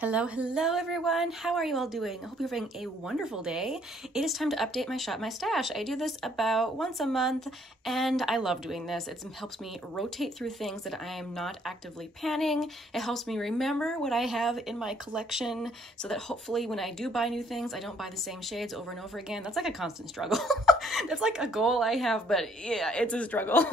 Hello everyone! How are you all doing? I hope you're having a wonderful day. It is time to update my Shop My Stash. I do this about once a month and I love doing this. It helps me rotate through things that I am not actively panning. It helps me remember what I have in my collection so that hopefully when I do buy new things, I don't buy the same shades over and over again. That's like a constant struggle. That's like a goal I have, but yeah, it's a struggle.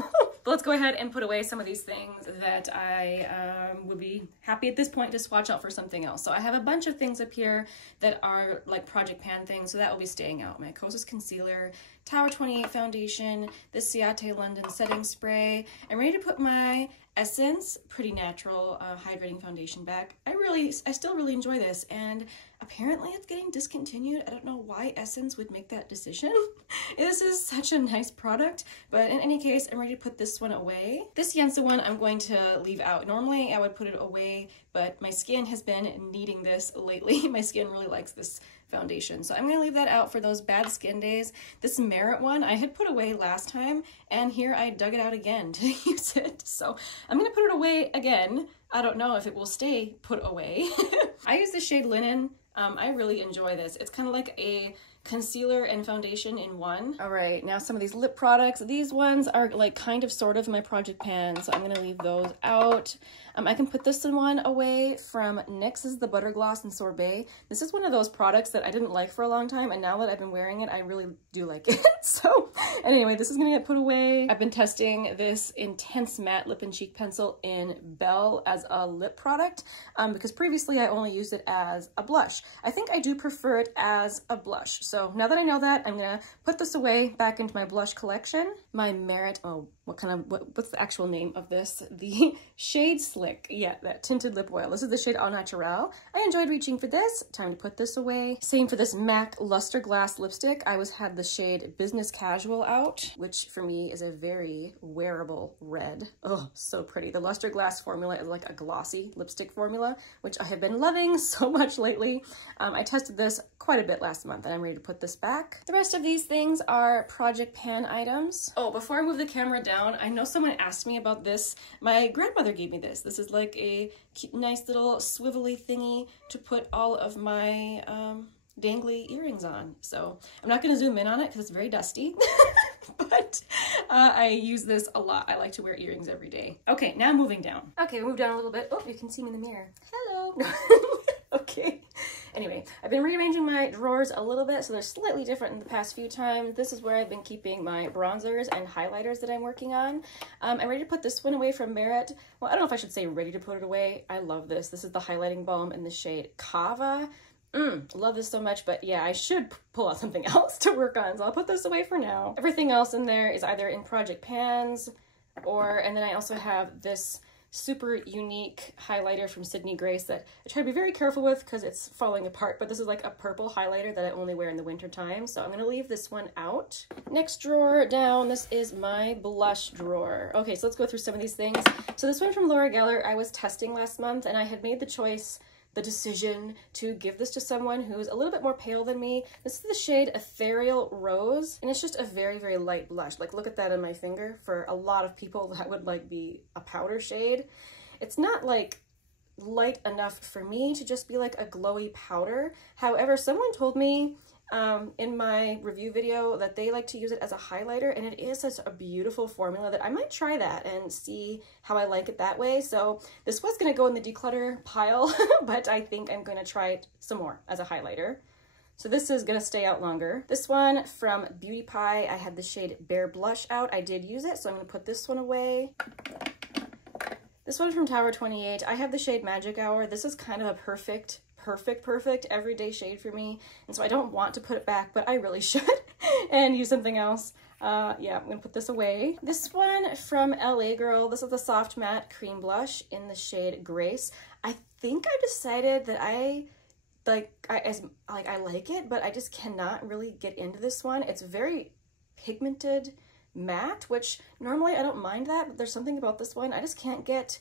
But let's go ahead and put away some of these things that I would be happy at this point to swatch out for something else. So I have a bunch of things up here that are like project pan things, so that will be staying out. My Kosas Concealer, Tower 28 Foundation, this Ciate London Setting Spray. I'm ready to put my Essence Pretty Natural Hydrating Foundation back. I still really enjoy this, and apparently it's getting discontinued. I don't know why Essence would make that decision. This is such a nice product, but in any case, I'm ready to put this one away. This Yensa one I'm going to leave out. Normally I would put it away, but my skin has been needing this lately. My skin really likes this foundation, so I'm going to leave that out for those bad skin days. This Merit one I had put away last time, and here I dug it out again to use it, so I'm going to put it away again. I don't know if it will stay put away. I use the shade Linen. I really enjoy this. It's kind of like a concealer and foundation in one. All right, now some of these lip products. These ones are like kind of sort of my project pan, so I'm gonna leave those out. I can put this one away from NYX. This is the Butter Gloss and Sorbet. This is one of those products that I didn't like for a long time, and now that I've been wearing it, I really do like it. So anyway, this is gonna get put away. I've been testing this Intense Matte Lip and Cheek Pencil in Belle as a lip product because previously I only used it as a blush. I think I do prefer it as a blush. So now that I know that, I'm gonna put this away back into my blush collection. My Merit, what's the actual name of this? The Shade Slick, yeah, that tinted lip oil. This is the shade Au Naturel. I enjoyed reaching for this. Time to put this away. Same for this MAC Luster Glass lipstick. I had the shade Business Casual out, which for me is a very wearable red. Oh, so pretty. The Luster Glass formula is like a glossy lipstick formula, which I have been loving so much lately. I tested this quite a bit last month, and I'm ready to put this back. The rest of these things are project pan items. Oh, before I move the camera down, I know someone asked me about this. My grandmother gave me this. This is like a cute, nice little swivelly thingy to put all of my dangly earrings on. So I'm not gonna zoom in on it because it's very dusty, but I use this a lot. I like to wear earrings every day. Okay, now moving down. Okay, move down a little bit. Oh, you can see me in the mirror. Hello. Okay. Anyway, I've been rearranging my drawers a little bit, so they're slightly different in the past few times. This is where I've been keeping my bronzers and highlighters that I'm working on. I'm ready to put this one away from Merit. Well, I don't know if I should say ready to put it away. I love this. This is the highlighting balm in the shade Kava. Love this so much, but yeah, I should pull out something else to work on, so I'll put this away for now. Everything else in there is either in project pans and then I also have this super unique highlighter from Sydney Grace that I try to be very careful with because it's falling apart, but this is like a purple highlighter that I only wear in the winter time, so I'm gonna leave this one out. Next drawer down, this is my blush drawer. Okay, so let's go through some of these things. So this one from Laura Geller I was testing last month, and I had made the decision to give this to someone who's a little bit more pale than me. This is the shade Ethereal Rose, and it's just a very, very light blush. Like, look at that on my finger. For a lot of people, that would like be a powder shade. It's not like light enough for me to just be like a glowy powder. However, someone told me in my review video that they like to use it as a highlighter, and it is such a beautiful formula that I might try that and see how I like it that way. So this was going to go in the declutter pile, but I think I'm going to try it some more as a highlighter. So this is going to stay out longer. This one from Beauty Pie, I had the shade Bare Blush out. I did use it, so I'm going to put this one away. This one from Tower 28, I have the shade Magic Hour. This is kind of a perfect everyday shade for me, and so I don't want to put it back, but I really should and use something else. Yeah, I'm gonna put this away. This one from LA Girl, this is the Soft Matte Cream Blush in the shade Grace. I think I decided that I like it, but I just cannot really get into this one. It's very pigmented matte, which normally I don't mind that, but there's something about this one I just can't get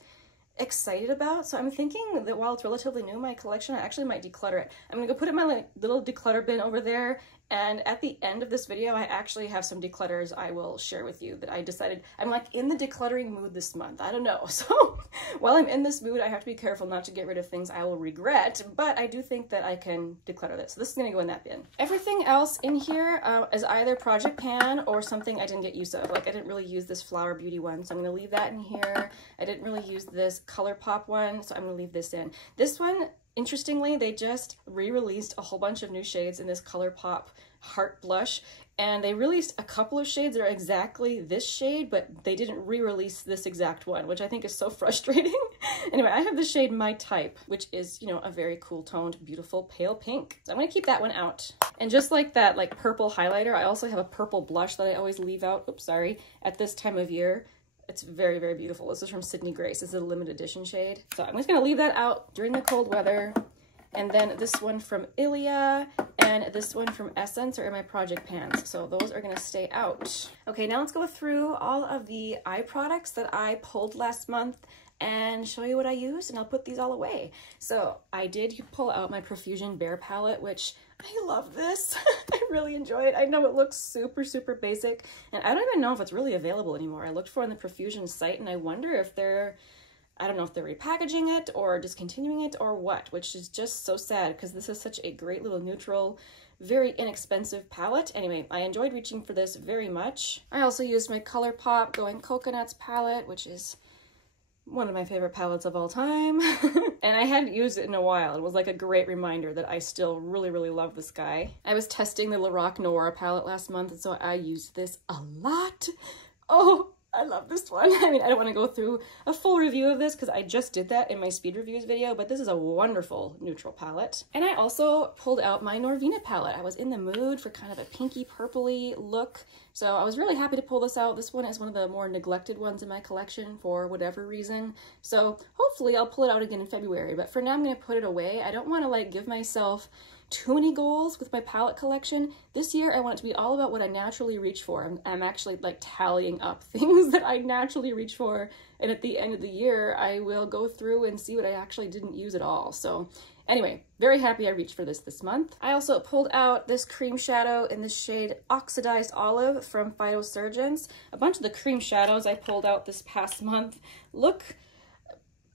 excited about. So I'm thinking that while it's relatively new in my collection, I actually might declutter it. I'm gonna go put it in my little declutter bin over there And at the end of this video, I actually have some declutters I will share with you that I decided I'm like in the decluttering mood this month. I don't know. So while I'm in this mood, I have to be careful not to get rid of things I will regret, but I do think that I can declutter this. So this is going to go in that bin. Everything else in here is either Project Pan or something I didn't get use of. Like I didn't really use this Flower Beauty one, so I'm going to leave that in here. I didn't really use this Colourpop one, so I'm going to leave this in. This one, interestingly, they just re-released a whole bunch of new shades in this Colourpop Heart Blush, and they released a couple of shades that are exactly this shade, but they didn't re-release this exact one, which I think is so frustrating. Anyway, I have the shade My Type, which is, you know, a very cool toned, beautiful pale pink. So I'm gonna keep that one out. And just like that, like purple highlighter, I also have a purple blush that I always leave out, oops, sorry, at this time of year. It's very, very beautiful. This is from Sydney Grace. This is a limited edition shade. So I'm just gonna leave that out during the cold weather. And then this one from Ilia and this one from Essence are in my project pans. So those are gonna stay out. Okay, now let's go through all of the eye products that I pulled last month and show you what I used, and I'll put these all away. So I did pull out my Profusion Bare palette, which I love this. I really enjoy it. I know it looks super, super basic, and I don't even know if it's really available anymore. I looked for it on the Profusion site, and I wonder if they're, I don't know if they're repackaging it or discontinuing it or what, which is just so sad because this is such a great little neutral, very inexpensive palette. Anyway, I enjoyed reaching for this very much. I also used my Colourpop Going Coconuts palette, which is one of my favorite palettes of all time. And I hadn't used it in a while. It was like a great reminder that I still really, really love this guy. I was testing the Lorac Noir palette last month, and so I used this a lot. Oh, I love this one. I mean, I don't want to go through a full review of this because I just did that in my speed reviews video, but this is a wonderful neutral palette. And I also pulled out my Norvina palette. I was in the mood for kind of a pinky purpley look, so I was really happy to pull this out. This one is one of the more neglected ones in my collection for whatever reason, so hopefully I'll pull it out again in February, but for now I'm going to put it away. I don't want to like give myself too many goals with my palette collection. This year I want it to be all about what I naturally reach for. I'm actually like tallying up things that I naturally reach for, and at the end of the year I will go through and see what I actually didn't use at all. So anyway, very happy I reached for this month. I also pulled out this cream shadow in the shade Oxidized Olive from Phytosurgence. A bunch of the cream shadows I pulled out this past month look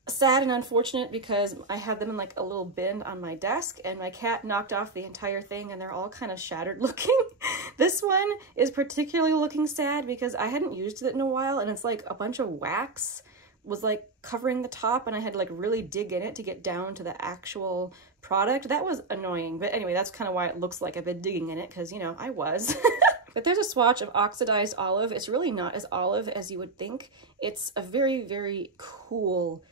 sad and unfortunate because I had them in like a little bin on my desk and my cat knocked off the entire thing and they're all kind of shattered looking. This one is particularly looking sad because I hadn't used it in a while, and it's like a bunch of wax was like covering the top, and I had to like really dig in it to get down to the actual product. That was annoying, but anyway, that's kind of why it looks like I've been digging in it, because, you know, I was. But there's a swatch of Oxidized Olive. It's really not as olive as you would think. It's a very, very cool,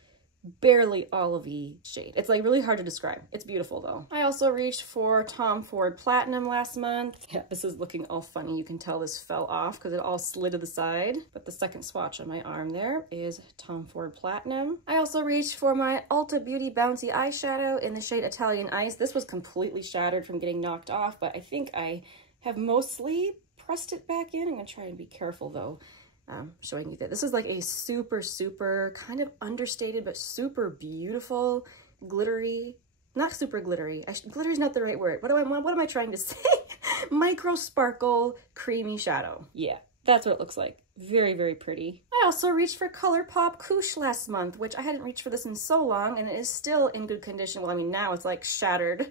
barely olivey shade. It's like really hard to describe. It's beautiful though. I also reached for Tom Ford Platinum last month. Yeah, this is looking all funny. You can tell this fell off because it all slid to the side. But the second swatch on my arm there is Tom Ford Platinum. I also reached for my Ulta Beauty Bouncy eyeshadow in the shade Italian Ice. This was completely shattered from getting knocked off, but I think I have mostly pressed it back in. I'm gonna try and be careful though. Showing you that this is like a super, super kind of understated, but super beautiful, glittery, not super glittery. Glittery is not the right word. What am I trying to say? Micro sparkle, creamy shadow. Yeah, that's what it looks like. Very, very pretty. I also reached for Colourpop Koosh last month, which I hadn't reached for this in so long, and it is still in good condition. Well, I mean, now it's like shattered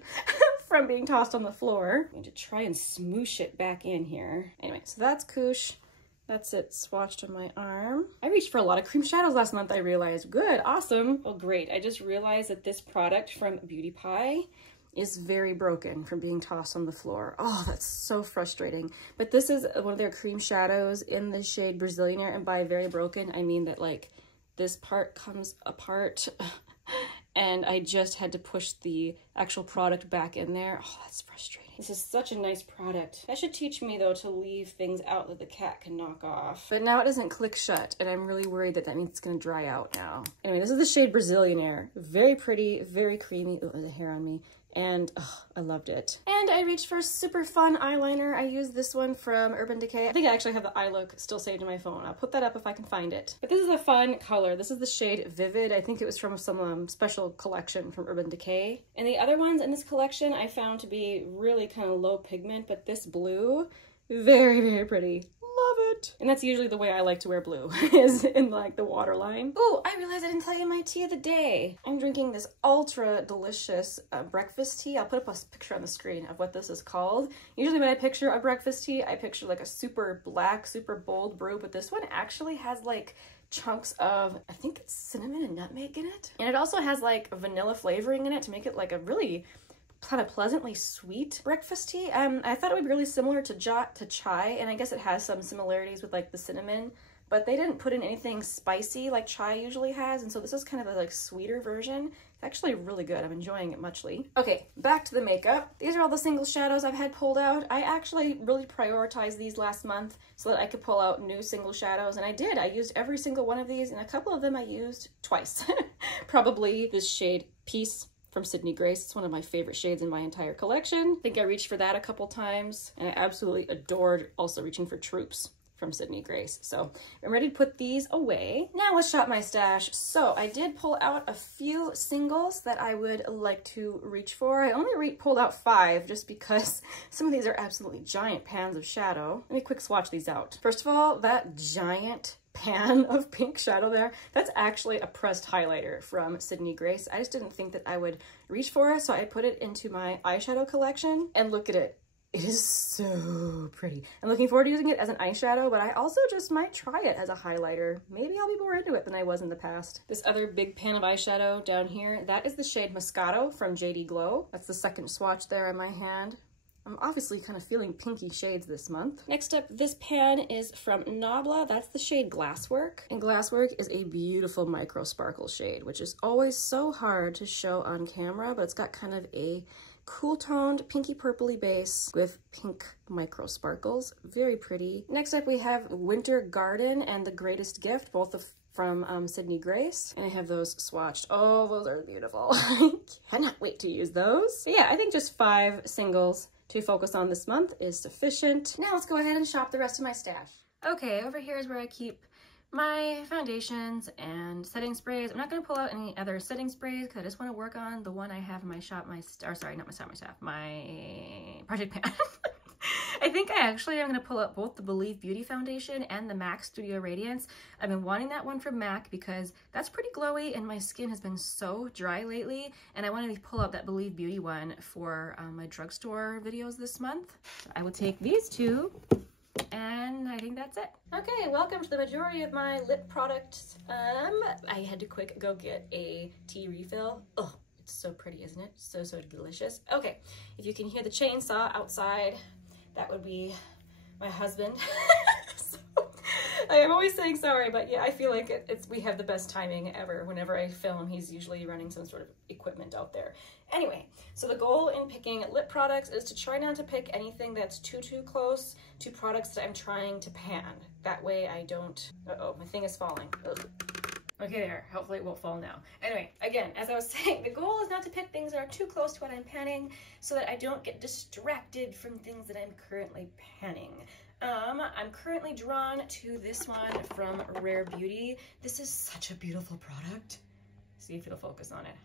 from being tossed on the floor. I'm going to try and smoosh it back in here. Anyway, so that's Koosh. That's it swatched on my arm. I reached for a lot of cream shadows last month, I realized. Good, awesome. Oh, great. I just realized that this product from Beauty Pie is very broken from being tossed on the floor. Oh, that's so frustrating. But this is one of their cream shadows in the shade Brazillionaire, and by very broken, I mean that like this part comes apart and I just had to push the actual product back in there. Oh, that's frustrating. This is such a nice product. That should teach me though to leave things out that the cat can knock off. But now it doesn't click shut, and I'm really worried that that means it's gonna dry out now. Anyway, this is the shade Brazillionaire. Very pretty, very creamy. Oh, there's a hair on me. And oh, I loved it. And I reached for a super fun eyeliner. I used this one from Urban Decay. I think I actually have the eye look still saved in my phone. I'll put that up if I can find it. But this is a fun color. This is the shade Vivid. I think it was from some special collection from Urban Decay. And the other other ones in this collection I found to be really kind of low pigment, but this blue, very, very pretty. Love it. And that's usually the way I like to wear blue, is in like the waterline. Oh, I realized I didn't tell you my tea of the day. I'm drinking this ultra delicious breakfast tea. I'll put up a picture on the screen of what this is called. Usually when I picture a breakfast tea, I picture like a super black, super bold brew, but this one actually has like chunks of, I think it's cinnamon and nutmeg in it. And it also has like a vanilla flavoring in it to make it like a really kind of pleasantly sweet breakfast tea. I thought it would be really similar to chai, and I guess it has some similarities with like the cinnamon, but they didn't put in anything spicy like chai usually has, and so this is kind of a like sweeter version. It's actually really good. I'm enjoying it muchly. Okay, back to the makeup. These are all the single shadows I've had pulled out. I actually really prioritized these last month so that I could pull out new single shadows, and I did. I used every single one of these, and a couple of them I used twice. Probably this shade Peace from Sydney Grace. It's one of my favorite shades in my entire collection. I think I reached for that a couple times, and I absolutely adored also reaching for Troops from Sydney Grace. So I'm ready to put these away. Now let's shop my stash. So I did pull out a few singles that I would like to reach for. I only pulled out 5 just because some of these are absolutely giant pans of shadow. Let me quick swatch these out. First of all, that giant pan of pink shadow there, that's actually a pressed highlighter from Sydney Grace. I just didn't think that I would reach for it, so I put it into my eyeshadow collection, and look at it. It is so pretty. I'm looking forward to using it as an eyeshadow, but I also just might try it as a highlighter. Maybe I'll be more into it than I was in the past. This other big pan of eyeshadow down here, that is the shade Moscato from JD Glow. That's the second swatch there in my hand. I'm obviously kind of feeling pinky shades this month. Next up, this pan is from Nabla. That's the shade Glasswork. And Glasswork is a beautiful micro sparkle shade, which is always so hard to show on camera, but it's got kind of a cool toned pinky purpley base with pink micro sparkles. Very pretty. Next up, we have Winter Garden and The Greatest Gift, both from Sydney Grace, and I have those swatched. Oh, those are beautiful. I cannot wait to use those. But yeah, I think just 5 singles to focus on this month is sufficient. Now let's go ahead and shop the rest of my stash. Okay, over here is where I keep my foundations and setting sprays. I'm not going to pull out any other setting sprays because I just want to work on the one I have in my my project pan. I think I actually am going to pull out both the Believe Beauty foundation and the MAC Studio Radiance. I've been wanting that one from MAC because that's pretty glowy and my skin has been so dry lately, and I wanted to pull out that Believe Beauty one for my drugstore videos this month. So I will take these two, and I think that's it. Okay, welcome to the majority of my lip products. I had to quick go get a tea refill. Oh, it's so pretty, isn't it? So, so delicious. Okay, if you can hear the chainsaw outside, that would be my husband. So, I am always saying sorry, but yeah, I feel like we have the best timing ever. Whenever I film, he's usually running some sort of equipment out there. Anyway, so the goal in picking lip products is to try not to pick anything that's too close to products that I'm trying to pan. That way I don't, uh-oh, my thing is falling. Ugh. Okay, there, hopefully it won't fall now. Anyway, again, as I was saying, the goal is not to pick things that are too close to what I'm panning so that I don't get distracted from things that I'm currently panning. I'm currently drawn to this one from Rare Beauty. This is such a beautiful product. See if it'll focus on it.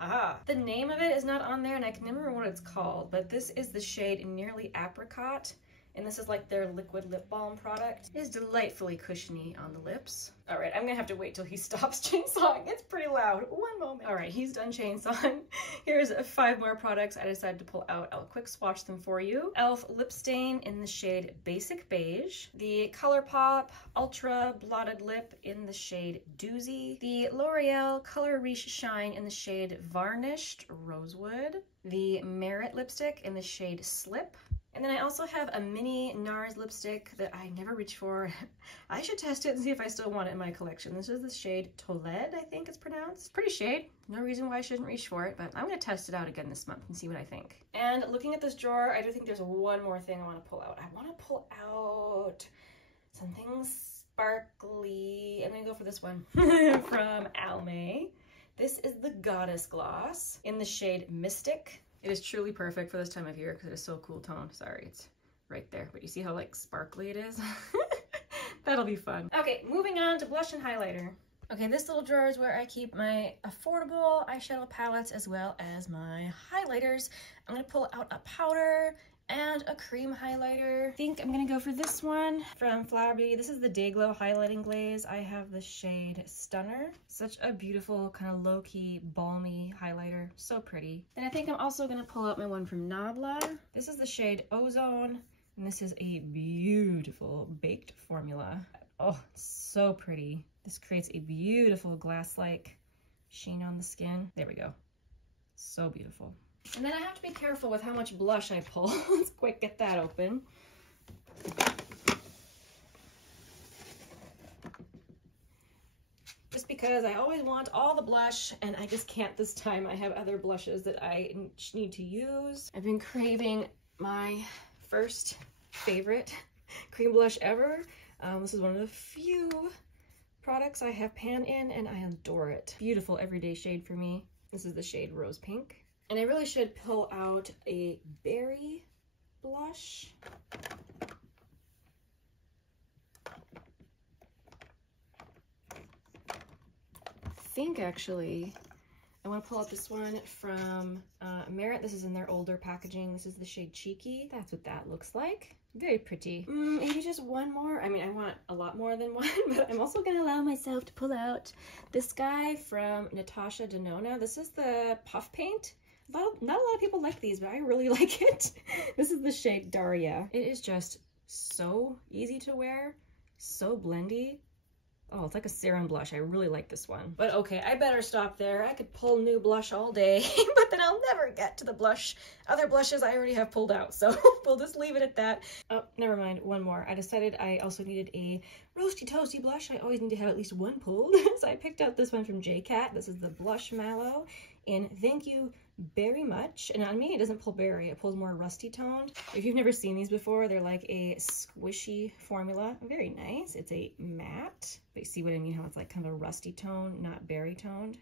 Aha! The name of it is not on there and I can never remember what it's called, but this is the shade Nearly Apricot. And this is like their liquid lip balm product. It is delightfully cushiony on the lips. All right, I'm gonna have to wait till he stops chainsawing. It's pretty loud. One moment. All right, he's done chainsawing. Here's 5 more products I decided to pull out. I'll quick swatch them for you. e.l.f. Lip Stain in the shade Basic Beige. The Colourpop Ultra Blotted Lip in the shade Doozy. The L'Oreal Color Riche Shine in the shade Varnished Rosewood. The Merit Lipstick in the shade Slip. And then I also have a mini NARS lipstick that I never reach for. I should test it and see if I still want it in my collection. This is the shade Toled, I think it's pronounced. Pretty shade. No reason why I shouldn't reach for it, but I'm going to test it out again this month and see what I think. And looking at this drawer, I do think there's one more thing I want to pull out. I want to pull out something sparkly. I'm going to go for this one from Almay. This is the Goddess Gloss in the shade Mystic. It is truly perfect for this time of year because it is so cool tone. Sorry, it's right there, but you see how like sparkly it is? That'll be fun. Okay, moving on to blush and highlighter. Okay, this little drawer is where I keep my affordable eyeshadow palettes as well as my highlighters. I'm gonna pull out a powder and a cream highlighter. I think I'm gonna go for this one from Flower Beauty. This is the Day Glow Highlighting Glaze. I have the shade Stunner. Such a beautiful, kind of low-key, balmy highlighter. So pretty. Then I think I'm also gonna pull out my one from Nabla. This is the shade Ozone, and this is a beautiful baked formula. Oh, it's so pretty. This creates a beautiful glass-like sheen on the skin. There we go. So beautiful. And then I have to be careful with how much blush I pull. Let's quick get that open. Just because I always want all the blush and I just can't this time. I have other blushes that I need to use. I've been craving my first favorite cream blush ever. This is one of the few products I have pan in and I adore it. Beautiful everyday shade for me. This is the shade Rose Pink. And I really should pull out a berry blush. I think actually I want to pull out this one from Merit. This is in their older packaging. This is the shade Cheeky. That's what that looks like. Very pretty. Maybe just one more. I mean, I want a lot more than one, but I'm also gonna allow myself to pull out this guy from Natasha Denona. This is the Puff Paint. Not a lot of people like these, but I really like it. This is the shade Daria. It is just so easy to wear, so blendy. Oh, it's like a serum blush. I really like this one. But okay, I better stop there. I could pull new blush all day, but then I'll never get to the other blushes I already have pulled out. So we'll just leave it at that. Oh, never mind, one more. I decided I also needed a roasty toasty blush. I always need to have at least one pulled. So I picked out this one from JCat. This is the Blush Mallow in Thank You Very Much. And on me, it doesn't pull berry, it pulls more rusty toned. If you've never seen these before, they're like a squishy formula. Very nice. It's a matte, but you see what I mean, how it's like kind of a rusty tone, not berry toned.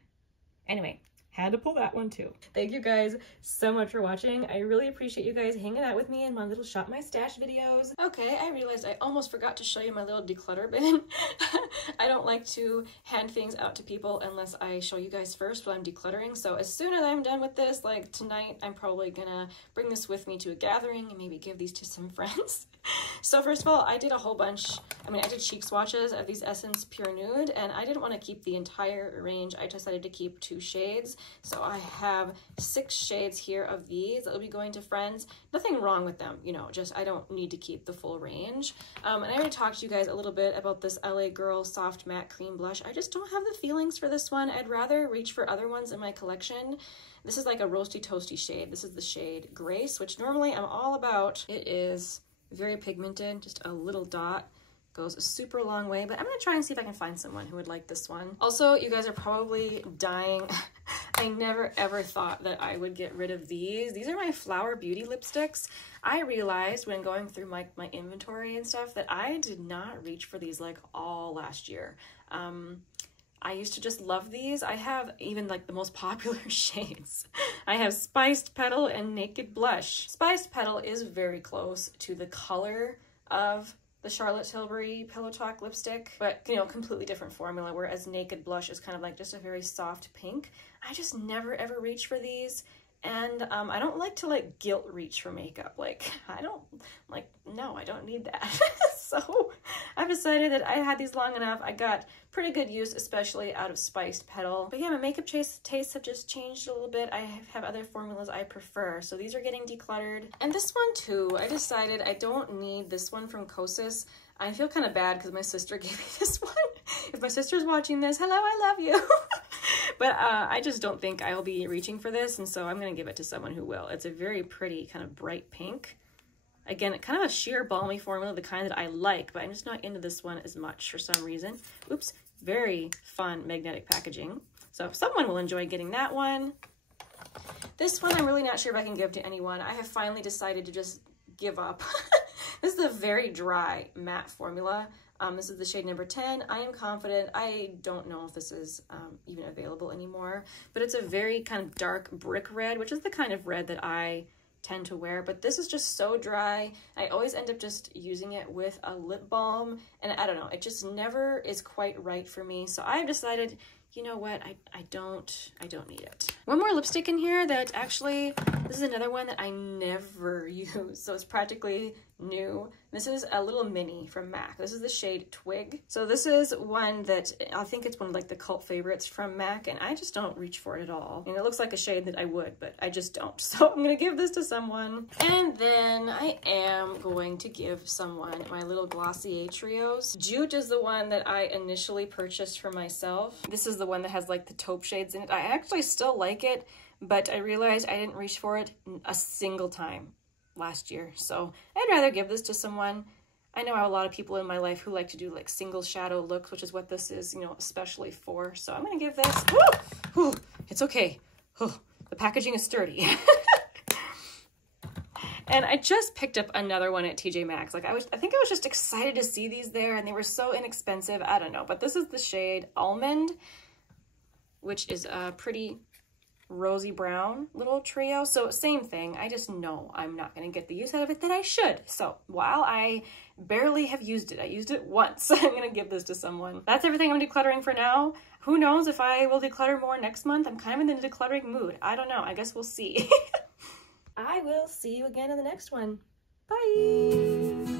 Anyway, had to pull that one too. Thank you guys so much for watching. I really appreciate you guys hanging out with me in my little Shop My Stash videos. Okay, I realized I almost forgot to show you my little declutter bin. I don't like to hand things out to people unless I show you guys first while I'm decluttering. So as soon as I'm done with this, like tonight, I'm probably gonna bring this with me to a gathering and maybe give these to some friends. So first of all, I did a whole bunch. I did cheek swatches of these Essence Pure Nude, and I didn't want to keep the entire range. I decided to keep 2 shades. So I have 6 shades here of these that will be going to friends. Nothing wrong with them, you know, just I don't need to keep the full range. And I already talked to you guys a little bit about this LA Girl Soft Matte Cream Blush. I just don't have the feelings for this one. I'd rather reach for other ones in my collection. This is like a roasty toasty shade. This is the shade Grace, which normally I'm all about. It is very pigmented, just a little dot. Goes a super long way, but I'm gonna try and see if I can find someone who would like this one. Also, you guys are probably dying. I never ever thought that I would get rid of these. These are my Flower Beauty lipsticks. I realized when going through my inventory and stuff that I did not reach for these like all last year. I used to just love these. I have even like the most popular shades. I have Spiced Petal and Naked Blush. Spiced Petal is very close to the color of the Charlotte Tilbury Pillow Talk lipstick, but you know, completely different formula, whereas Naked Blush is kind of like just a very soft pink. I just never ever reach for these, and I don't like to like guilt reach for makeup. Like I don't like, no, I don't need that. So I've decided that I had these long enough. I got pretty good use, especially out of Spiced Petal. But yeah, my makeup tastes have just changed a little bit. I have other formulas I prefer. So these are getting decluttered. And this one too, I decided I don't need this one from Koosh. I feel kind of bad because my sister gave me this one. If my sister's watching this, hello, I love you. But I just don't think I'll be reaching for this. And so I'm going to give it to someone who will. It's a very pretty kind of bright pink. Again, kind of a sheer balmy formula, the kind that I like, but I'm just not into this one as much for some reason. Oops, very fun magnetic packaging. So if someone will enjoy getting that one. This one, I'm really not sure if I can give to anyone. I have finally decided to just give up. This is a very dry matte formula. This is the shade number 10. I am confident. I don't know if this is even available anymore, but it's a very kind of dark brick red, which is the kind of red that I tend to wear, but this is just so dry. I always end up just using it with a lip balm, and I don't know, it just never is quite right for me. So I've decided, you know what, I don't need it. One more lipstick in here that actually, this is another one that I never use, so it's practically new. This is a little mini from MAC. This is the shade Twig. So this is one that I think it's one of like the cult favorites from MAC, and I just don't reach for it at all. And it looks like a shade that I would, but I just don't. So I'm gonna give this to someone. And then I am going to give someone my little Glossier Trios. Jute is the one that I initially purchased for myself. This is the one that has like the taupe shades in it. I actually still like it, but I realized I didn't reach for it a single time last year, so I'd rather give this to someone. I know I have a lot of people in my life who like to do like single shadow looks, which is what this is, you know, especially for. So I'm gonna give this. Woo! It's okay. The packaging is sturdy. And I just picked up another one at TJ Maxx. Like I think I was just excited to see these there, and they were so inexpensive. I don't know, but this is the shade Almond, which is a pretty rosy brown little trio. So same thing, I just know I'm not going to get the use out of it that I should. So while I barely have used it, I used it once, I'm going to give this to someone. That's everything I'm decluttering for now. Who knows if I will declutter more next month? I'm kind of in the decluttering mood. I don't know. I guess we'll see. I will see you again in the next one. Bye!